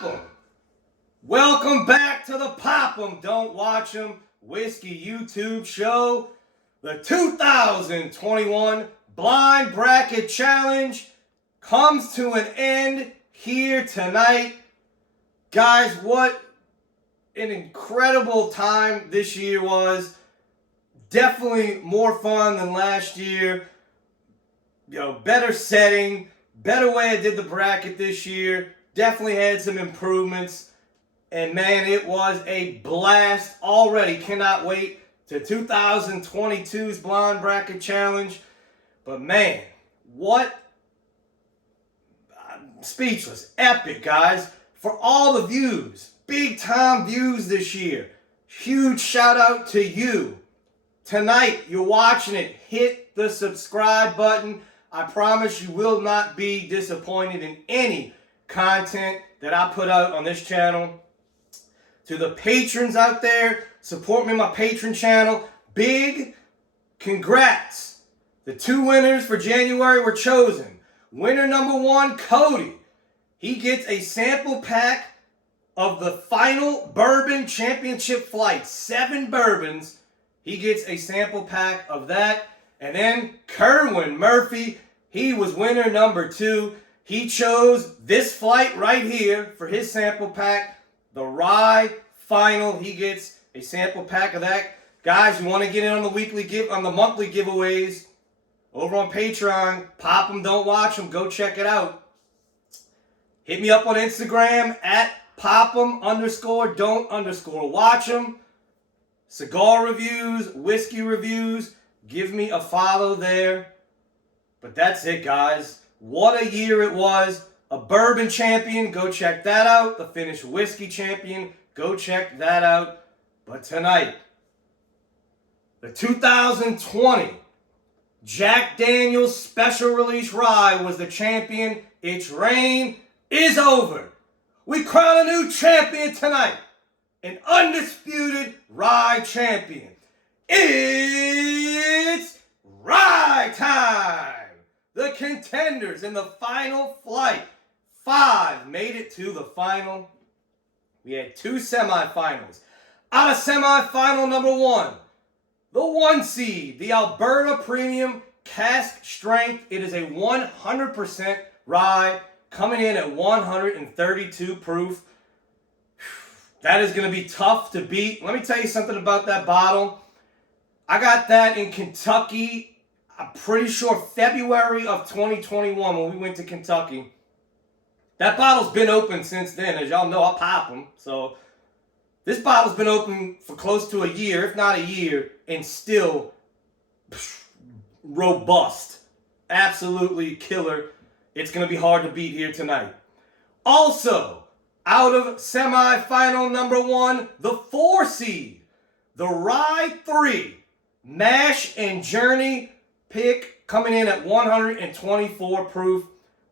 Pop 'em! Welcome back to the Pop 'em, Don't Watch 'em Whiskey YouTube show. The 2021 Blind Bracket Challenge comes to an end here tonight. Guys, what an incredible time this year was. Definitely more fun than last year. Better setting, better way I did the bracket this year. Definitely had some improvements. And man, it was a blast already. Cannot wait to 2022's Blind Bracket Challenge. But man, what speechless, epic, guys. For all the views, big time views this year. Huge shout out to you. Tonight, you're watching it. Hit the subscribe button. I promise you will not be disappointed in any content that I put out on this channel. To the patrons out there, support me on my Patreon channel. Big congrats. The two winners for January were chosen. Winner number 1, Cody. He gets a sample pack of the final Bourbon Championship flight. 7 bourbons. He gets a sample pack of that. And then Kerwin Murphy, he was winner number 2. He chose this flight right here for his sample pack. The Rye Final. He gets a sample pack of that. Guys, you want to get in on the monthly giveaways over on Patreon. Pop 'em, don't watch 'em. Go check it out. Hit me up on Instagram at pop'em_don't_watch 'em. Cigar reviews, whiskey reviews. Give me a follow there. But that's it, guys. What a year it was. A Bourbon Champion, go check that out. The Finnish Whiskey Champion, go check that out. But tonight, the 2020 Jack Daniel's Special Release Rye was the champion. Its reign is over. We crown a new champion tonight. An undisputed Rye champion. It's Rye time! The contenders in the final flight. 5 made it to the final. We had 2 semifinals. Out of semifinal number 1, the 1 seed, the Alberta Premium Cask Strength. It is a 100% rye coming in at 132 proof. That is going to be tough to beat. Let me tell you something about that bottle. I got that in Kentucky. I'm pretty sure February of 2021 when we went to Kentucky. That bottle's been open since then. As y'all know, I pop them. So this bottle's been open for close to a year, if not a year, and still robust. Absolutely killer. It's going to be hard to beat here tonight. Also, out of semifinal number 1, the 4 seed, the Rye 3 Mash and Journey pick coming in at 124 proof.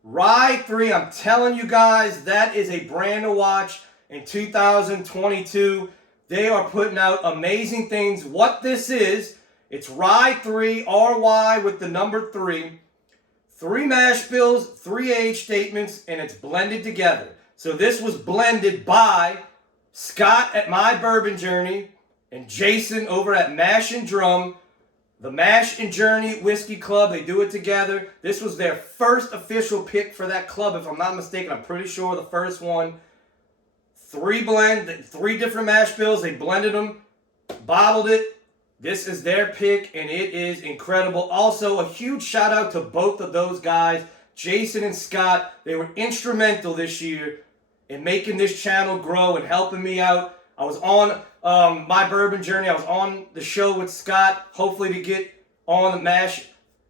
Rye 3, I'm telling you guys, that is a brand to watch in 2022. They are putting out amazing things. What this is, it's Rye 3, RY with the number 3. 3 mash bills, 3 age statements, and it's blended together. So this was blended by Scott at My Bourbon Journey and Jason over at Mash and Drum. The Mash and Journey Whiskey Club, they do it together. This was their first official pick for that club, if I'm not mistaken. I'm pretty sure the first one. 3 different mash bills. They blended them, bottled it. This is their pick, and it is incredible. Also, a huge shout out to both of those guys, Jason and Scott. They were instrumental this year in making this channel grow and helping me out. I was on My Bourbon Journey. I was on the show with Scott. Hopefully to get on the Mash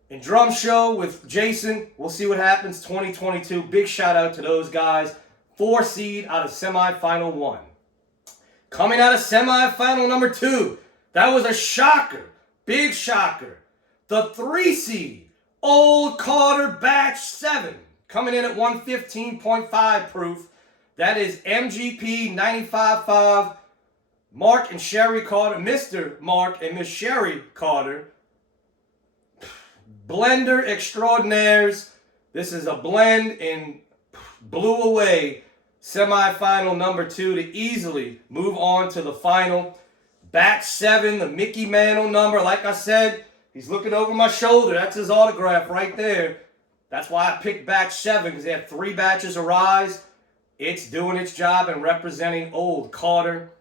and Drum show with Jason. We'll see what happens 2022. Big shout out to those guys. 4 seed out of semifinal 1. Coming out of semifinal number 2. That was a shocker. Big shocker. The 3 seed, Old Carter Batch 7. Coming in at 115.5 proof. That is MGP 95.5. Mark and Sherry Carter, Mr. Mark and Miss Sherry Carter. Blender extraordinaires. This is a blend and blew away semifinal number 2 to easily move on to the final. Batch 7, the Mickey Mantle number. Like I said, he's looking over my shoulder. That's his autograph right there. That's why I picked batch 7, because they have 3 batches of ryes. It's doing its job and representing old Carter.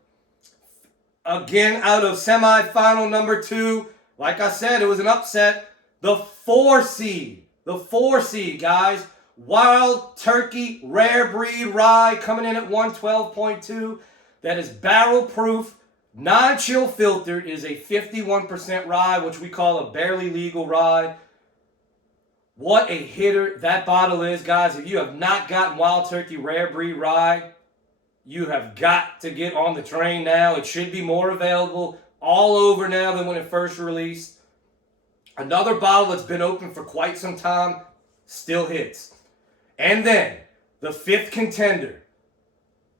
Again, out of semifinal number 2, like I said, it was an upset. The 4 seed. The 4 seed, guys. Wild Turkey Rare Breed Rye coming in at 112.2. That is barrel proof, non-chill filtered. Is a 51% rye, which we call a barely legal rye. What a hitter that bottle is, guys. If you have not gotten Wild Turkey Rare Breed Rye, you have got to get on the train now. It should be more available all over now than when it first released. Another bottle that's been open for quite some time still hits. And then, the 5th contender.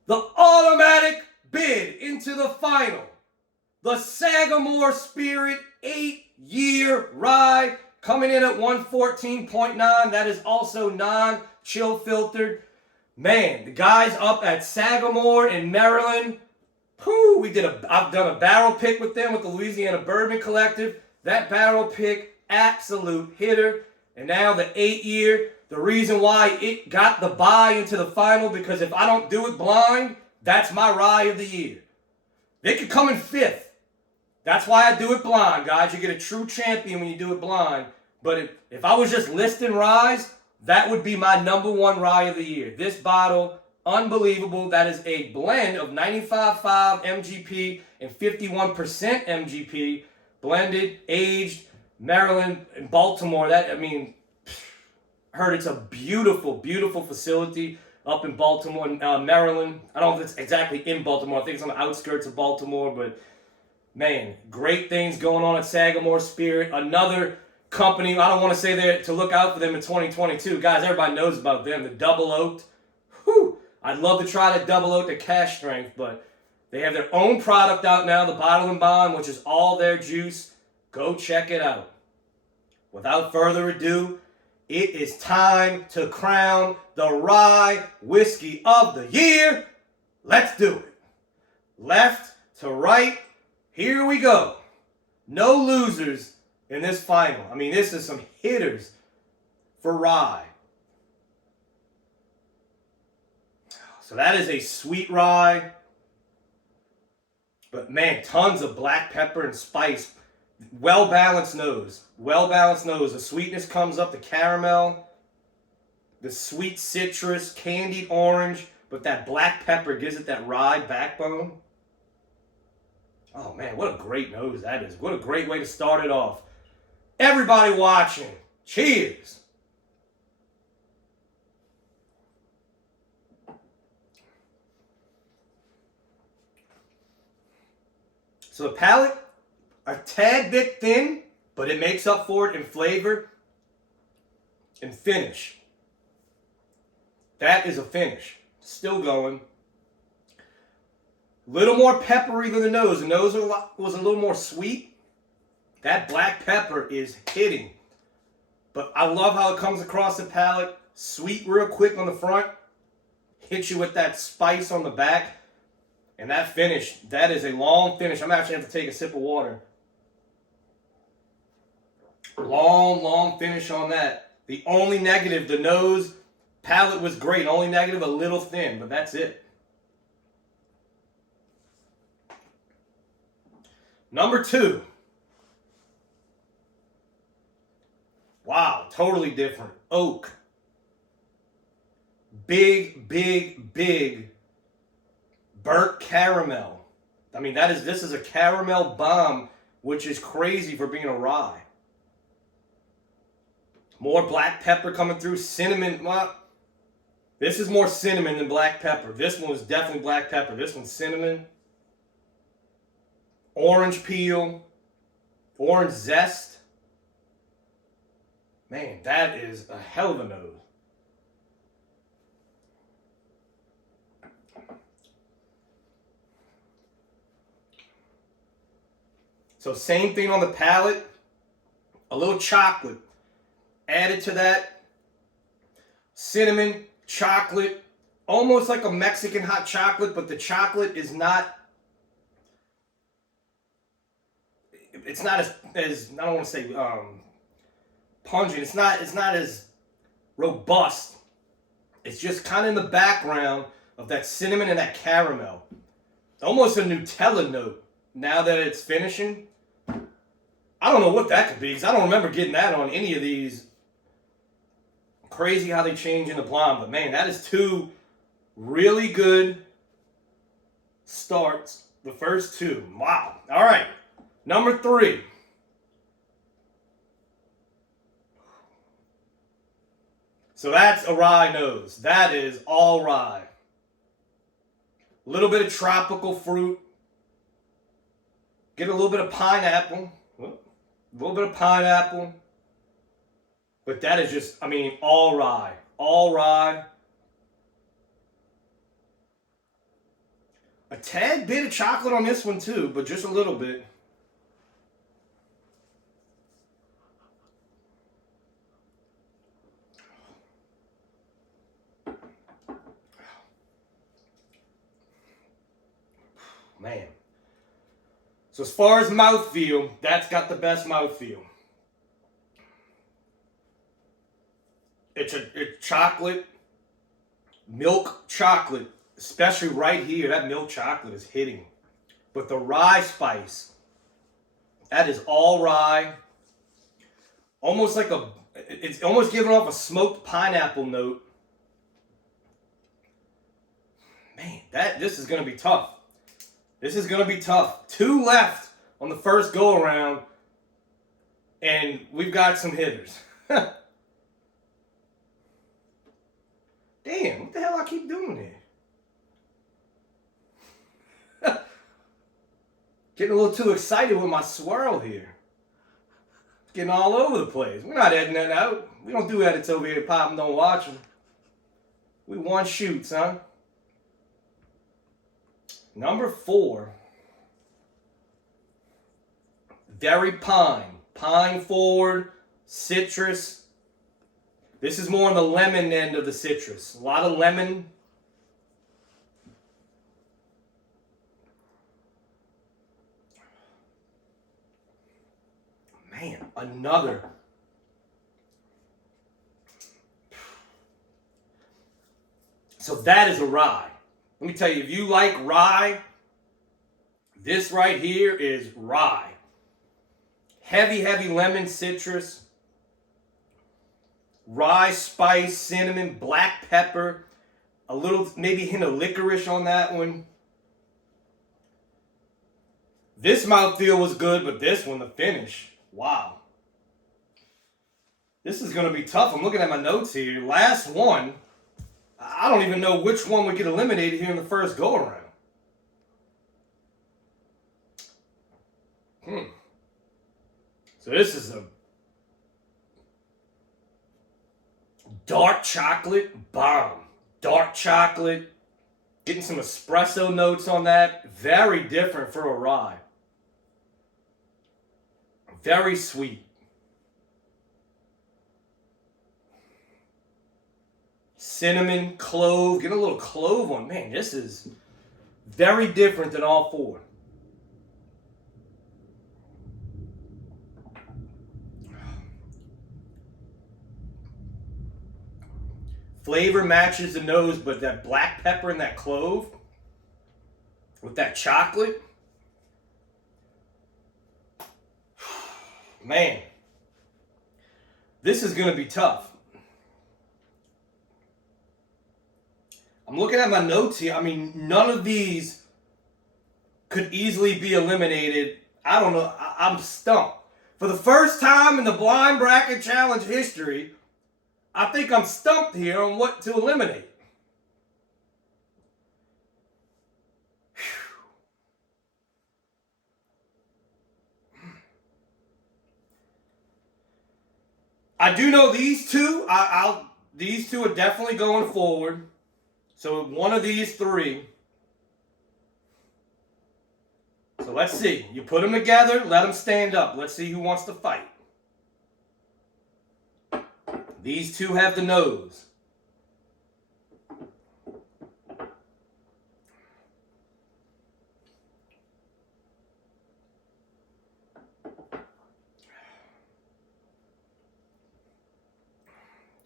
The automatic bid into the final. The Sagamore Spirit 8-year rye coming in at 114.9. That is also non-chill filtered. Man, the guys up at Sagamore in Maryland, I've done a barrel pick with them with the Louisiana Bourbon Collective. That barrel pick, absolute hitter. And now the 8-year, the reason why it got the bye into the final, because if I don't do it blind, that's my rye of the year. They could come in 5th. That's why I do it blind, guys. You get a true champion when you do it blind. But if I was just listing ryes, that would be my number 1 rye of the year. This bottle, unbelievable. That is a blend of 95.5 MGP and 51% MGP. Blended, aged, Maryland and Baltimore. Heard it's a beautiful, beautiful facility up in Baltimore, Maryland. I don't know if it's exactly in Baltimore. I think it's on the outskirts of Baltimore, but man, great things going on at Sagamore Spirit. Another company, I don't want to say that to look out for them in 2022. Guys, everybody knows about them, the double oaked. I'd love to try to double oak the cash strength, but they have their own product out now, the Bottle and Bond, which is all their juice. Go check it out. Without further ado, it is time to crown the Rye Whiskey of the Year. Let's do it. Left to right, here we go. No losers in this final. This is some hitters for rye. So that is a sweet rye. But man, tons of black pepper and spice. Well-balanced nose. Well-balanced nose. The sweetness comes up, the caramel, the sweet citrus, candied orange, but that black pepper gives it that rye backbone. Oh man, what a great nose that is. What a great way to start it off. Everybody watching, cheers. So the palate, a tad bit thin, but it makes up for it in flavor and finish. That is a finish. Still going. Little more peppery than the nose. The nose was a little more sweet. That black pepper is hitting. But I love how it comes across the palate. Sweet real quick on the front. Hits you with that spice on the back. And that finish, that is a long finish. I'm actually going to have to take a sip of water. Long, long finish on that. The only negative, the nose, palate was great. Only negative, a little thin, but that's it. Number 2. Wow, totally different. Oak. Big, big, big burnt caramel. This is a caramel bomb, which is crazy for being a rye. More black pepper coming through, cinnamon. Well, this is more cinnamon than black pepper. This one was definitely black pepper. This one's cinnamon. Orange peel. Orange zest. Man, that is a hell of a nose. So same thing on the palate. A little chocolate added to that. Cinnamon, chocolate, almost like a Mexican hot chocolate, but the chocolate is not, it's not as I don't want to say pungent. It's not as robust. It's just kind of in the background of that cinnamon and that caramel. Almost a Nutella note now that it's finishing. I don't know what that could be because I don't remember getting that on any of these. Crazy how they change in the blonde, but man, that is two really good starts. The first two. Wow. All right. Number 3. So that's a rye nose. That is all rye. A little bit of tropical fruit. Get a little bit of pineapple. A little bit of pineapple. But that is just, I mean, all rye. All rye. A tad bit of chocolate on this one too, but just a little bit. Man. So as far as mouthfeel, that's got the best mouthfeel. It's chocolate, milk chocolate, especially right here. That milk chocolate is hitting. But the rye spice, that is all rye. Almost like it's almost giving off a smoked pineapple note. Man, this is going to be tough. This is going to be tough. 2 left on the first go around, and we've got some hitters. Damn, what the hell I keep doing here? Getting a little too excited with my swirl here. It's getting all over the place. We're not editing that out. We don't do edits over here, Pop, and don't watch them. We one shoot, son. Number 4. Very pine. Pine forward, citrus. This is more on the lemon end of the citrus. A lot of lemon. Man, another. So that is a rye. Let me tell you, if you like rye, this right here is rye. Heavy, heavy lemon citrus. Rye, spice, cinnamon, black pepper, a little maybe hint of licorice on that one. This mouthfeel was good, but this one, the finish, wow. This is going to be tough. I'm looking at my notes here. Last one, I don't even know which one would get eliminated here in the first go around. So this is a dark chocolate, bomb. Dark chocolate. Getting some espresso notes on that. Very different for a rye. Very sweet. Cinnamon, clove. Get a little clove on. Man, this is very different than all 4. Flavor matches the nose, but that black pepper and that clove with that chocolate, man, this is going to be tough. I'm looking at my notes here. I mean, none of these could easily be eliminated. I don't know. I'm stumped. For the first time in the Blind Bracket Challenge history, I think I'm stumped here on what to eliminate. I do know these two. These two are definitely going forward. So one of these 3. So let's see. You put them together. Let them stand up. Let's see who wants to fight. These two have the nose.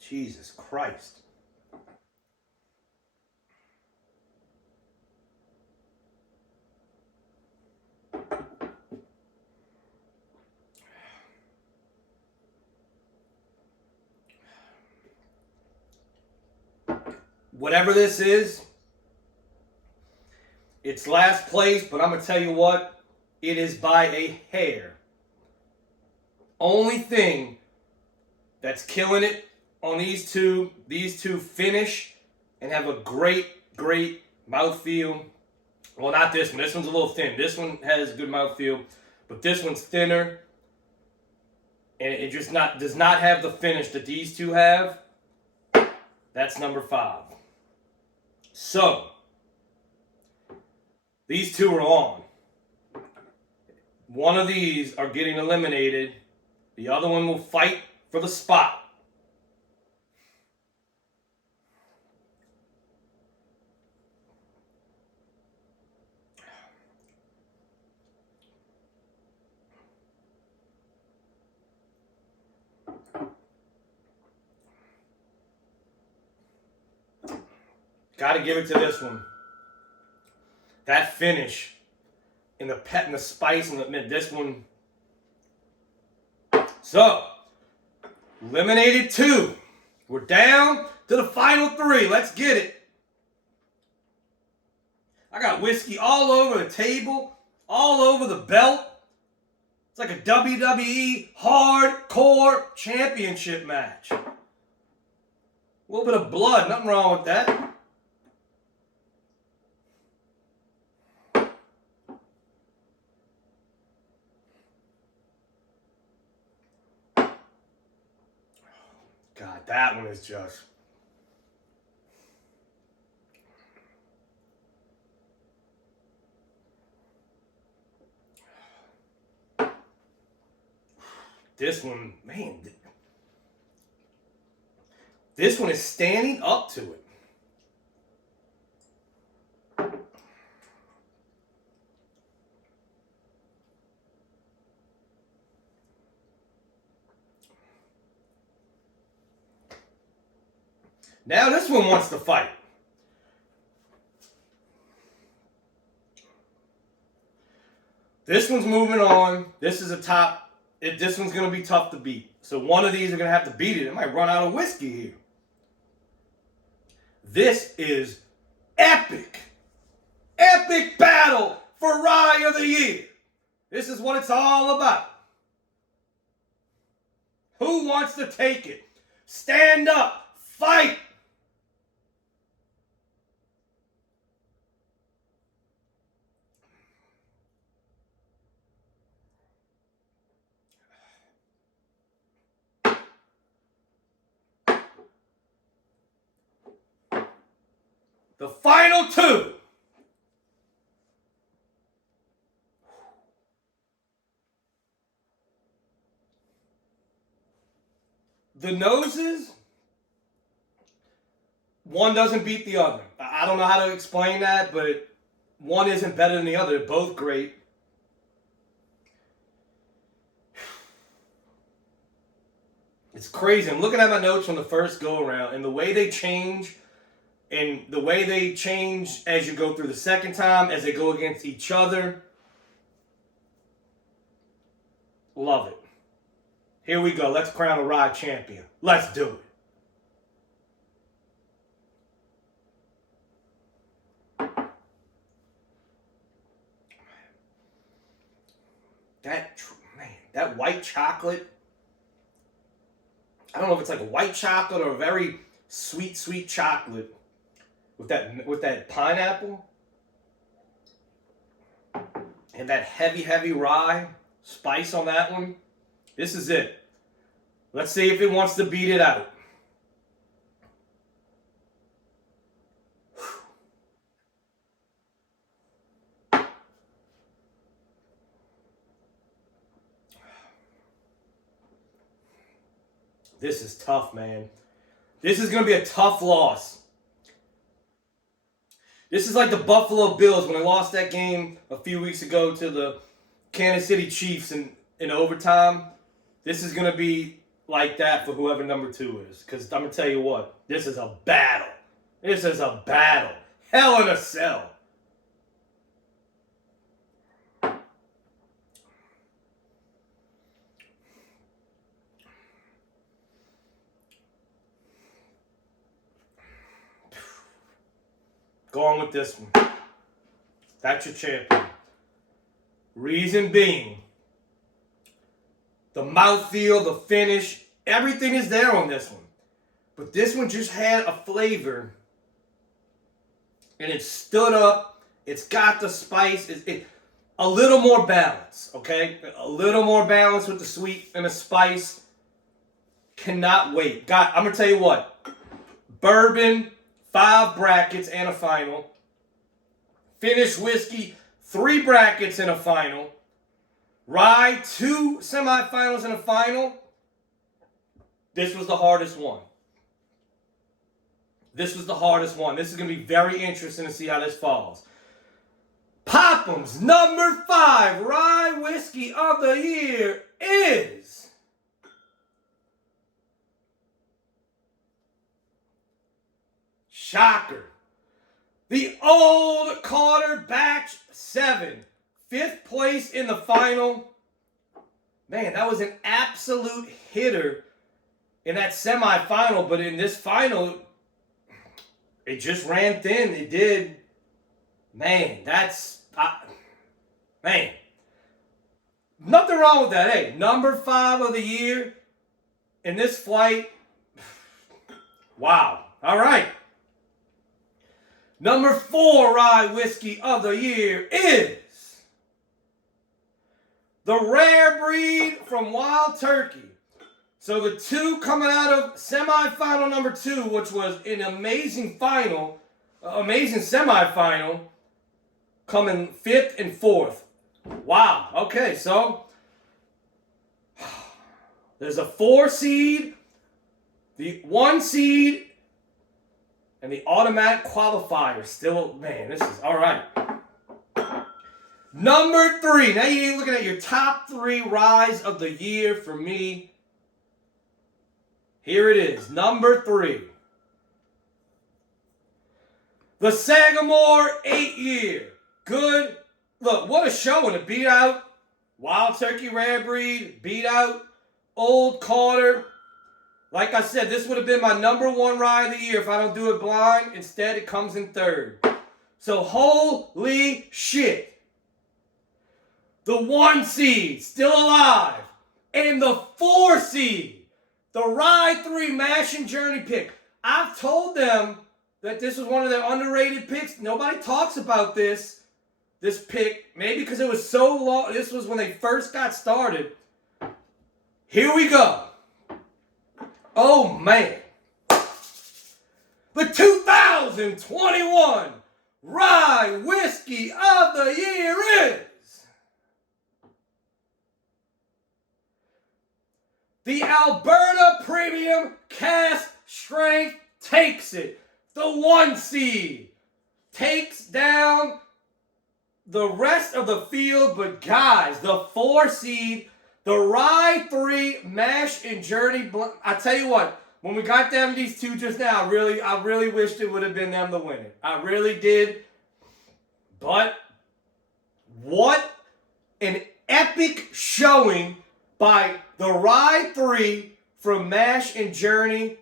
Jesus Christ. Whatever this is, it's last place, but I'm going to tell you what, it is by a hair. Only thing that's killing it on these two finish and have a great mouthfeel. Well, not this one. This one's a little thin. This one has good mouthfeel, but this one's thinner, and it just does not have the finish that these two have. That's number 5. So, these two are on. One of these are getting eliminated. The other one will fight for the spot. Got to give it to this one. That finish and the pet and the spice and this one. So, eliminated 2. We're down to the final 3. Let's get it. I got whiskey all over the table, all over the belt. It's like a WWE hardcore championship match. A little bit of blood, nothing wrong with that. God, that one is just... This one, man, this one is standing up to it. Now this one wants to fight. This one's moving on. This is a top. This one's going to be tough to beat. So one of these are going to have to beat it. It might run out of whiskey here. This is epic. Epic battle for Rye of the Year. This is what it's all about. Who wants to take it? Stand up. Fight. The final 2. The noses, one doesn't beat the other. I don't know how to explain that, but one isn't better than the other. They're both great. It's crazy. I'm looking at my notes from the first go around, and the way they change, and the way they change as you go through the second time, as they go against each other. Love it. Here we go. Let's crown a Rye champion. Let's do it. That white chocolate. I don't know if it's like a white chocolate or a very sweet chocolate with that pineapple and that heavy rye spice on that one. This is it. Let's see if it wants to beat it out. This is tough, man. This is going to be a tough loss. This is like the Buffalo Bills when they lost that game a few weeks ago to the Kansas City Chiefs in overtime. This is going to be like that for whoever number 2 is. Because I'm going to tell you what, this is a battle. This is a battle. Hell in a cell. Going with this one. That's your champion. Reason being, the mouthfeel, the finish, everything is there on this one. But this one just had a flavor. And it stood up. It's got the spice. A little more balance, okay? A little more balance with the sweet and the spice. Cannot wait. I'm going to tell you what. Bourbon, 5 brackets and a final. Finished whiskey, 3 brackets and a final. Rye, 2 semifinals and a final. This was the hardest one. This was the hardest one. This is going to be very interesting to see how this falls. Popham's number 5 rye whiskey of the year is... shocker. The Old Carter Batch 7. 5th place in the final. Man, that was an absolute hitter in that semifinal. But in this final, it just ran thin. It did. Man, man. Nothing wrong with that. Hey, number 5 of the year in this flight. Wow. All right. Number 4 rye whiskey of the year is the Rare Breed from Wild Turkey. So the 2 coming out of semifinal number 2, which was an amazing final, amazing semifinal, coming 5th and 4th. Wow. Okay, so there's a 4 seed, the 1 seed, and the automatic qualifier. Still, man, this is all right. Number 3. Now you're looking at your top 3 ryes of the year for me. Here it is. Number 3. The Sagamore 8-year. Good. Look, what a showing. It beat out Wild Turkey Rare Breed. Beat out Old Carter. Like I said, this would have been my number 1 rye of the year if I don't do it blind. Instead, it comes in 3rd. So, holy shit. The 1 seed, still alive. And the 4 seed, the Rye 3 Mash and Journey pick. I've told them that this was one of their underrated picks. Nobody talks about this pick. Maybe because it was so long. This was when they first got started. Here we go. Oh, man. The 2021 Rye Whiskey of the Year is the Alberta Premium Cask Strength takes it. The 1 seed takes down the rest of the field. But guys, the 4 seed, the Rye 3 Mash and Journey. I tell you what, when we got down to these 2 just now, I really wished it would have been them to win it. I really did. But what an epic showing by the Rye 3 from Mash and Journey.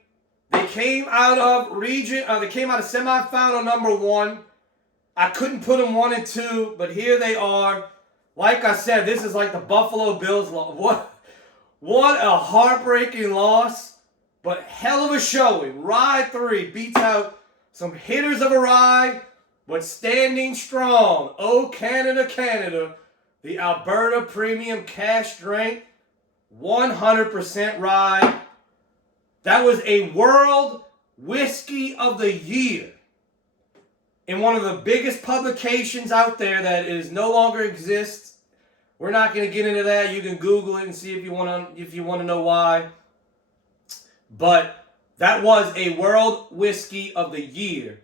They came out of semifinal number 1. I couldn't put them 1 and 2, but here they are. Like I said, this is like the Buffalo Bills loss. What a heartbreaking loss, but hell of a showing. Rye 3 beats out some hitters of a rye, but standing strong. Oh, Canada, Canada. The Alberta Premium Cask Strength. 100% rye. That was a World Whiskey of the Year in one of the biggest publications out there that is no longer exists. We're not going to get into that. You can Google it and see if you want to know why. But that was a World Whiskey of the Year.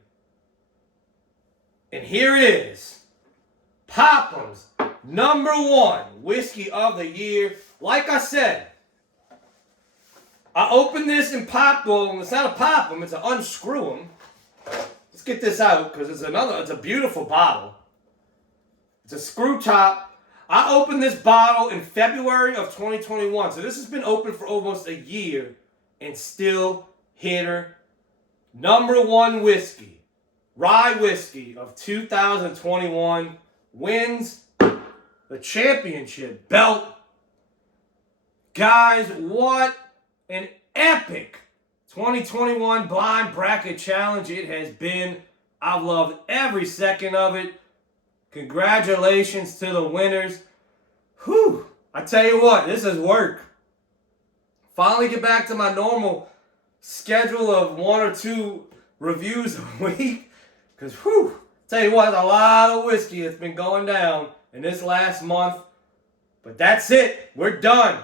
And here it is. Popham's number 1 Whiskey of the Year. Like I said, I opened this and popped them. It's not a pop them, it's an unscrew them. Let's get this out because it's a beautiful bottle. It's a screw top. I opened this bottle in February of 2021. So this has been open for almost a year and still hitter. #1 whiskey, rye whiskey of 2021, wins the championship belt. Guys, what an epic 2021 blind bracket challenge it has been. I've loved every second of it. Congratulations to the winners. Whew. I tell you what, this is work. Finally get back to my normal schedule of 1 or 2 reviews a week. Because, whew, tell you what, a lot of whiskey that's been going down in this last month. But that's it. We're done.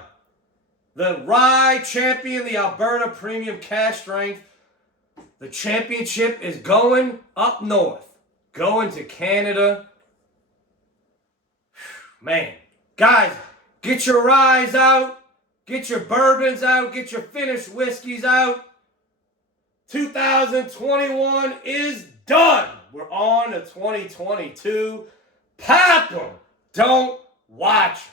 The Rye Champion, the Alberta Premium Cask Strength. The championship is going up north. Going to Canada. Man. Guys, get your ryes out. Get your bourbons out. Get your finished whiskeys out. 2021 is done. We're on to 2022. Pop 'em. Don't watch 'em.